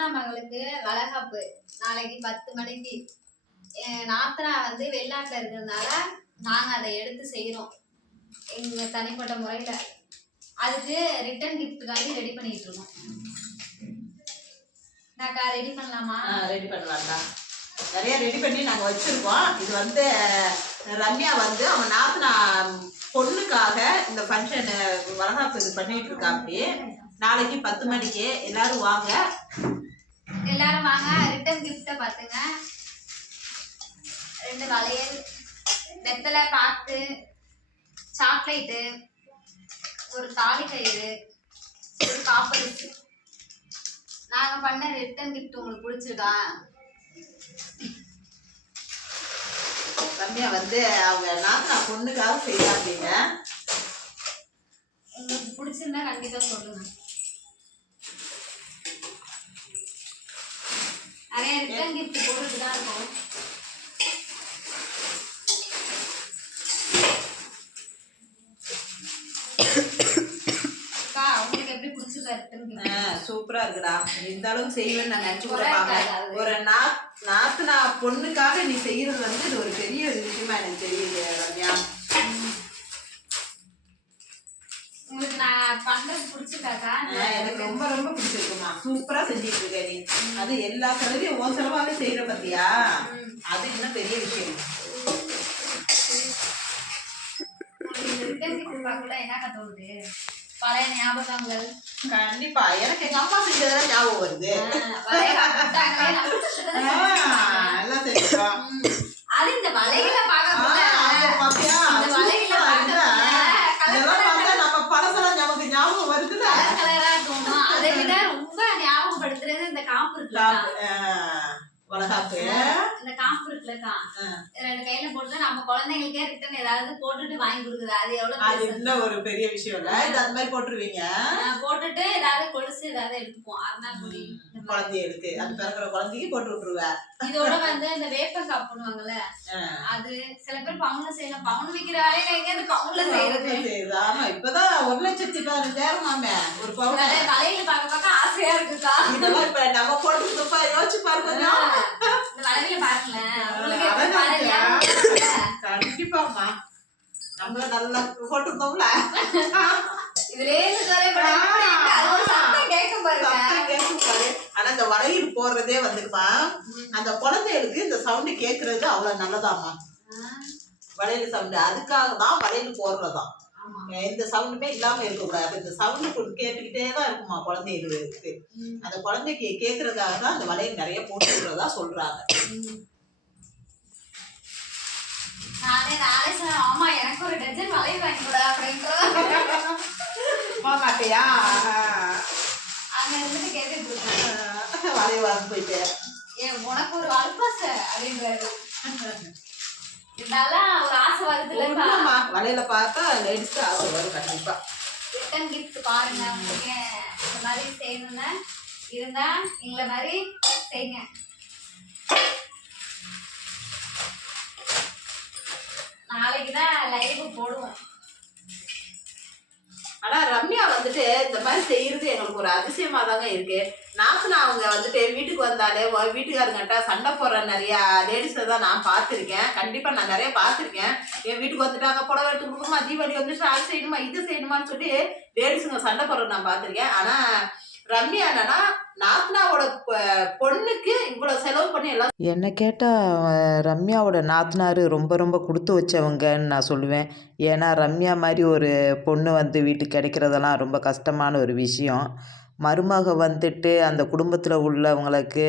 நாத்தனா மகளுக்கு வளகாப்பு. நாளைக்கு பத்து மணிக்கு. நாத்தனா வந்து வெளிநாட்டில் இருக்கிறதுனால நாங்கள் அதை எடுத்து செய்கிறோம் எங்கள் தனிப்பட்ட முறையில். அதுக்கு ரிட்டர்ன் கிஃப்ட்டுக்காண்டி ரெடி பண்ணிட்டு இருக்கோம். நாக்கா ரெடி பண்ணலாமா? ரெடி பண்ணலாம்க்கா நிறைய ரெடி பண்ணி நாங்கள் வச்சுருக்கோம். இது வந்து ரம்யா வந்து அவன் நாத்தனா பொண்ணுக்காக இந்த ஃபங்க்ஷனு வளகாப்பு இது பண்ணிட்டு இருக்கா அப்படி நாளைக்கு பத்து மணிக்கு எல்லாரும் வாங்க. எல்லாரும் வாங்க. ரிட்டர்ன் கிஃப்ட்டை பார்த்துங்க. ரெண்டு வளையல் வெத்தலை பாக்கு சாக்லேட்டு ஒரு தாலி கயிறு ஒரு காப்பரிசி நாங்க பண்ண ரிட்டர்ன் கிஃப்ட் உங்களுக்கு பிடிச்சிருக்கா? ரம்யா வந்து அவங்க நாத்தனா பொண்ணுக்காக செய்யலாம் அப்படின்னு உங்களுக்கு பிடிச்சிருந்தா கண்டிப்பா சொல்லுங்க. கிஃப்ட் போட்டுட்டு தான் இருக்கும். சூப்பரா இருக்குடா. இந்த அளவுக்கு செய்வேன்னு நான் நினைச்சு கூட ஒரே பார்க்கல. இருக்காது. ஒரு நா நாத்தனா பொண்ணுக்காக நீ செய்யறது வந்து இது ஒரு பெரிய விஷயமா எனக்கு தெரியுது சூப்பரா செஞ்சிட்டு இருக்க நீ. அது எல்லா செலவையும் உன் செலவாவே செய்யற பத்தியா. அது இன்னும் பெரிய விஷயம். என்ன பழைய ஞாபகங்கள். கண்டிப்பா. எனக்கு எங்க அம்மா செஞ்சதெல்லாம் ஞாபகம் வருது. எல்லாம் செஞ்சோம் வளகாப்பு. இந்த இருக்குல்லக்கா. ரெண்டு கையில போட்டு நம்ம குழந்தைங்களுக்கே ரிட்டர்ன் ஏதாவது போட்டுட்டு வாங்கி கொடுக்குது. அது எவ்வளவு அது. இன்னும் ஒரு பெரிய விஷயம் இல்ல. இது அந்த மாதிரி போட்டுருவீங்க? போட்டுட்டு ஏதாவது கொலுசு ஏதாவது எடுத்துப்போம் இந்த மாதிரி. குழந்தைகளுக்கு அது குழந்தைக்கு போட்டு விட்டுருவேன் இதோட வந்து இந்த வேப்ப காப்புனுவாங்கல்ல அது சில பேர் பவுன்ல செய்யலாம். பவுன் விக்கிற வேலையில எங்க இந்த பவுன்ல செய்யறது. ஆமா இப்பதான் ஒரு லட்சத்தி பதினஞ்சாயிரம் ஒரு பவுன் பார்க்க பார்க்க ஆசையா இருக்குக்கா. இதெல்லாம் இப்ப நம்ம போட்டு துப்பா யோசிச்சு பாரு கொஞ்சம். இந்த வலையில பாருங்களேன். உங்களுக்கு எப்படி அழகா பாரு, இருக்கியா? ஞாபகம் இருக்குல்ல? கண்டிப்பாமா நம்மள நல்லா போட்டுருந்தோம்ல. இதுலயே பாருங்க. ஆனா இந்த வளையல் போடுறதே வந்துக்குமா அந்த குழந்தைகளுக்கு இந்த சவுண்ட் கேக்குறது அவ்வளவு நல்லதாமா வளையல் சவுண்ட் அதுக்காக தான் வளையல் போடுறதாம். எந்த சவுண்டுமே இல்லாம இருக்கக்கூடாது. இந்த சவுண்டு கேட்டுக்கிட்டே தான் இருக்குமா குழந்தைகளுக்கு? அந்த குழந்தைக்கு கேட்கறதுக்காக தான் அந்த வளையல் நிறைய போட்டு விடுறதா சொல்றாங்க. நானே நானே சொன்னேன் ஆமா எனக்கு ஒரு டஜன் வளையல் வாங்கி கூட அப்படின்ட்டு. அங்க இருந்துட்டு கேட்டுட்டு இருக்கேன். வளையல் வாங்க போயிட்டு. ஏன் உனக்கு ஒரு அல்பாச அப்படின்றாரு. இருந்தாலும் ஒரு ஆசை வருதுல்ல உண்மைம்மா, வளையல பார்த்தா லேடிஸ்க்கு ஆசை வரும் கண்டிப்பா. ரிட்டன் கிஃப்ட் பாருங்க உங்களுக்கு இந்த மாதிரி செய்யணும்னா இருந்தா எங்களை மாதிரி செய்யுங்க. நாளைக்கு தான் லைவ் போடுவோம். ஆனா ரம்யா வந்துட்டு இந்த மாதிரி செய்யறது எங்களுக்கு ஒரு அதிசயமா தாங்க இருக்கு. நாத்தனா அவங்க வந்துட்டு வீட்டுக்கு வந்தாலே வீட்டுக்காரங்கிட்ட சண்டை போடுற நிறைய லேடிஸை தான் நான் பார்த்துருக்கேன். கண்டிப்பா நான் நிறைய பார்த்துருக்கேன். என் வீட்டுக்கு வந்துட்டாங்க புடவை எடுத்து கொடுக்கணுமா? தீபாவளி வந்துட்டு அது செய்யணுமா? இது செய்யணுமான்னு சொல்லி லேடிஸுங்க சண்டை போடுறத நான் பார்த்துருக்கேன். ஆனா ரம்யா என்னன்னா நாத்னாவோட பொண்ணுக்கு இவ்வளவு செலவு பண்ணி எல்லாம் என்னை கேட்டால் ரம்யாவோட நாத்தனார் ரொம்ப ரொம்ப கொடுத்து வச்சவங்கன்னு நான் சொல்லுவேன். ஏன்னா ரம்யா மாதிரி ஒரு பொண்ணு வந்து வீட்டுக்கு கிடைக்கிறதெல்லாம் ரொம்ப கஷ்டமான ஒரு விஷயம். மருமக வந்துட்டு அந்த குடும்பத்தில் உள்ளவங்களுக்கு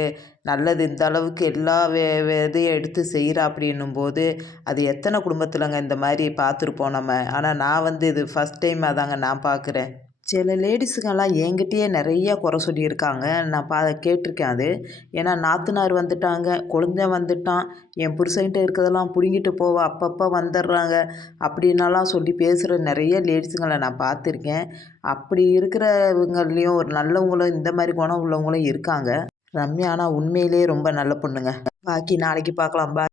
நல்லது இந்த அளவுக்கு எல்லா வே இதையும் எடுத்து செய்கிறா அப்படின்னும் போது அது எத்தனை குடும்பத்திலங்க இந்த மாதிரி பார்த்துருப்போம் நம்ம. ஆனால் நான் வந்து இது ஃபஸ்ட் டைம் அதாங்க நான் பார்க்குறேன். சில லேடிஸுங்கெல்லாம் என்கிட்டயே நிறைய குறை சொல்லியிருக்காங்க. நான் பா கேட்டிருக்கேன் அது. ஏன்னா நாத்தனார் வந்துட்டாங்க குழந்தை வந்துட்டான் என் புருஷன்கிட்ட இருக்கிறதெல்லாம் பிடுங்கிட்டு போவா அப்பப்போ வந்துடுறாங்க அப்படின்னலாம் சொல்லி பேசுகிற நிறைய லேடிஸுங்களை நான் பார்த்துருக்கேன். அப்படி இருக்கிறவங்களையும் ஒரு நல்லவங்களும் இந்த மாதிரி குணம் உள்ளவங்களும் இருக்காங்க. ரம்யா ஆனால் உண்மையிலேயே ரொம்ப நல்ல பொண்ணுங்க. பாக்கி நாளைக்கு பார்க்கலாம் பா